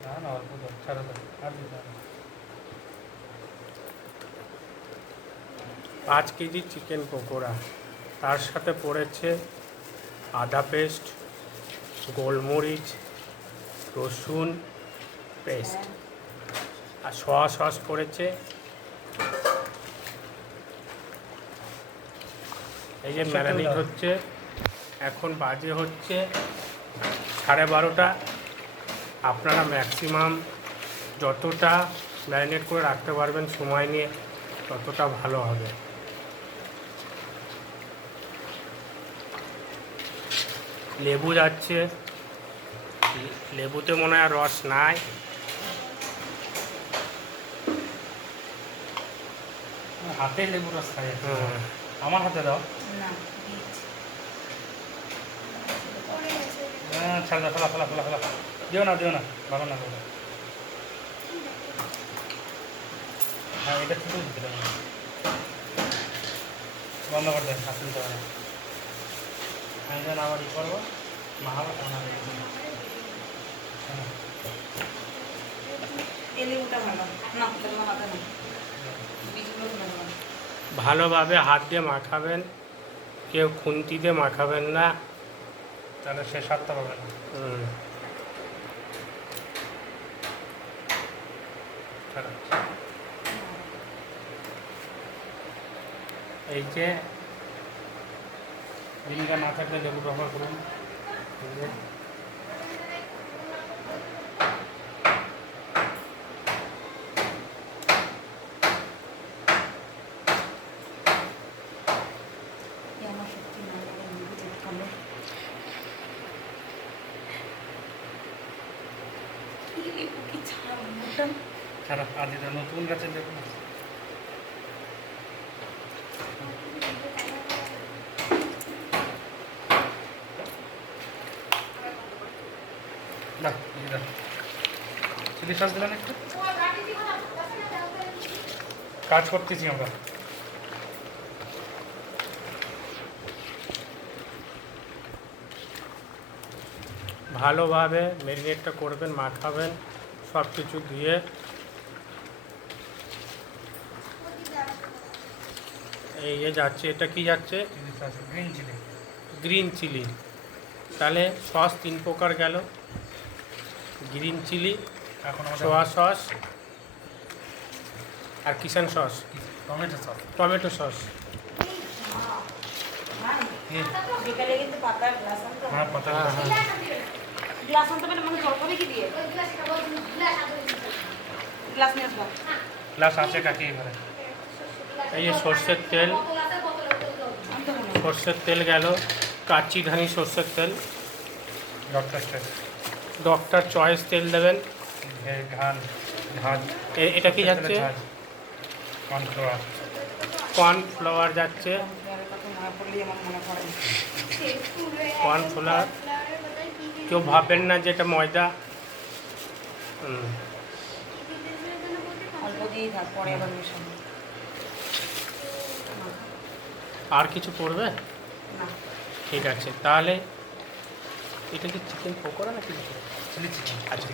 না না অল্প দাও, ছাড়ো দাও, আর দিতে হবে না। 5 কেজি চিকেন পকোড়া, তার সাথে পড়েছে আদা পেস্ট, গোলমরিচ, রসুন পেস্ট, আর সোয়া সস পড়েছে। এই যে ম্যারিনেট হচ্ছে, এখন বাজে হচ্ছে 12:30। আপনারা ম্যাক্সিমাম যতটা ম্যারিনেট করে রাখতে পারবেন সময় নিয়ে ততটা ভালো হবে। লেবু যাচ্ছে, লেবুতে মনে হয় আর রস নাই। হাতে লেবু রস খাই একটু। হুম। আমার হাতে দাও। না হ্যাঁ, ছাড় দাও, ফেলা ফেলা ফেলা ফেলা। দিও না দিও না, ভালো না ভালো। হ্যাঁ, এটা শুধু দিতে হবে। বন্ধ করে দেন, হাত দিতে হবে না। আমি যখন আবার ই করবো মাহাবা কেমন হবে। এই লেবুটা ভালো না, তোমার হাতে না বীজগুলো ভালো না। ভালোভাবে হাত দিয়ে মাখাবেন, কেউ খুন্তি দিয়ে মাখাবেন না। তাহলে সে স্বাদটা পাবে না। হুম। ছাড়ো। এই যে ভিনিগার না থাকলে লেবু ব্যবহার করুন। এই যে এই আমার সত্যি না লাগে লেবু চেক করলে কি লেবু কি ছাড়া মোটা। ছাড়া আজ এটা নতুন গাছের লেবু। না চিলি সস দিলেন একটু। কাজ করতেছি আমরা। ভালোভাবে ম্যারিনেটটা করবেন, মাখাবেন সব কিছু দিয়ে। এই যে যাচ্ছে, এটা কি যাচ্ছে? Chilli sauce, green chilli. Green chilli. তাহলে সস 3 প্রকার গেল, গ্রিন চিলি, এখন আমাদের সোয়া সস আর Kissan sauce, tomato sauce. Tomato sauce. বিকালে কিন্তু পাতার গ্লাস আনতে হবে। হ্যাঁ, পাতা। হ্যাঁ হ্যাঁ। গ্লাস আনতে হবে না, মানে জল খাবে কি দিয়ে? গ্লাস নিয়ে আসবো। গ্লাস আছে কাকি ঘরে। এই যে সর্ষের তেল, আনতে হবে না। সর্ষের তেল গেল, কাচ্চি ঘানি সর্ষের তেল, ডক্টর ডক্টর চয়েস তেল দেবেন। ঘান ঝাঁজ। এটা কি যাচ্ছে? কর্নফ্লাওয়ার। কর্নফ্লাওয়ার যাচ্ছে, কর্নফ্লাওয়ারের কথা মনে পড়লেই আমার মনে পড়ে। কর্নফ্লাওয়ার। কেউ ভাববেন না যে এটা ময়দা। অল্প দিয়েই থাক, পরে আবার মেশাবো। আর কিছু পড়বে? না ঠিক আছে, তাহলে এটা কি চিকেন পকোড়া না চিলি চিকেন? Chilli chicken. আচ্ছা,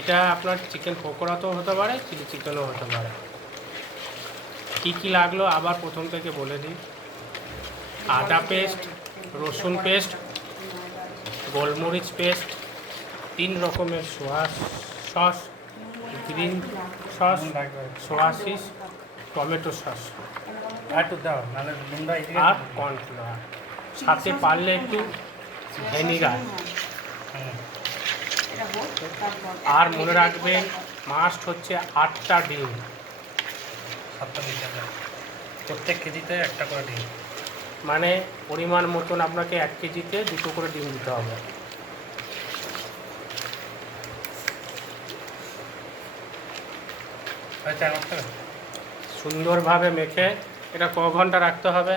এটা আপনার চিকেন পকোড়াতেও হতে পারে, চিলি চিকেনও হতে পারে। কী কী লাগলো আবার প্রথম থেকে বলে দিই। আদা পেস্ট, রসুন পেস্ট, গোলমরিচ পেস্ট, 3 রকমের soya sauce, green sauce, soya sauce, tomato sauce আর একটু দাও, নাহলে নুনটা এদিকে। আর কর্নফ্লাওয়ার। সাথে পারলে একটু ভিনিগার। হুম। এটা হোক, তারপর আর মনে রাখবেন মাস্ট হচ্ছে 8টা ডিম। 7টা দিতে হবে। প্রত্যেক কেজিতে একটা করে দিই। মানে পরিমাণ মতন আপনাকে 1 কেজিতে 2টো করে ডিম দিতে হবে। হয়েছে আমার তো। সুন্দরভাবে মেখে এটা ক ঘন্টা রাখতে হবে?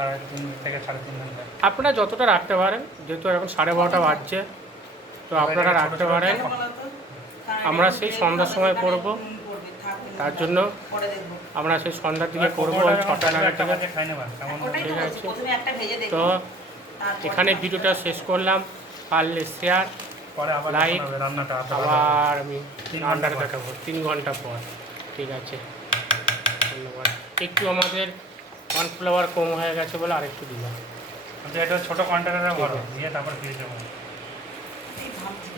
আর 3 থেকে 3.5 ঘন্টা। আপনারা যতটা রাখতে পারেন, যেহেতু এখন 12:30 বাজছে, তো আপনারা রাখতে পারেন। আমরা সেই সন্ধ্যার সময় করব, তার জন্য পরে দেখবো। আমরা সেই সন্ধ্যার দিকে করবো, ওই 6টা নাগাদ থেকে। খাই নেবা কেমন। ওটাই তো ঠিক বলছি, আছে। প্রথমে একটা ভেজে দেখবো, তো তারপর এখানে ভিডিওটা শেষ করলাম। পারলে শেয়ার, পরে আবার Light, যখন হবে রান্নাটা আধা ভালো হবে। আবার আমি 3 ঘন্টা রান্নাটা পর। দেখাবো 3 ঘন্টা পর। ঠিক আছে, ধন্যবাদ। একটু আমাদের কর্নফ্লাওয়ার কম হয়ে গেছে বলে আরেকটু দিলাম। আচ্ছা, এটা ছোটো কন্টেনারে ঠিক ভরো, আছে। দিয়ে তারপর ফ্রিজে ভরো। এই ভাবছি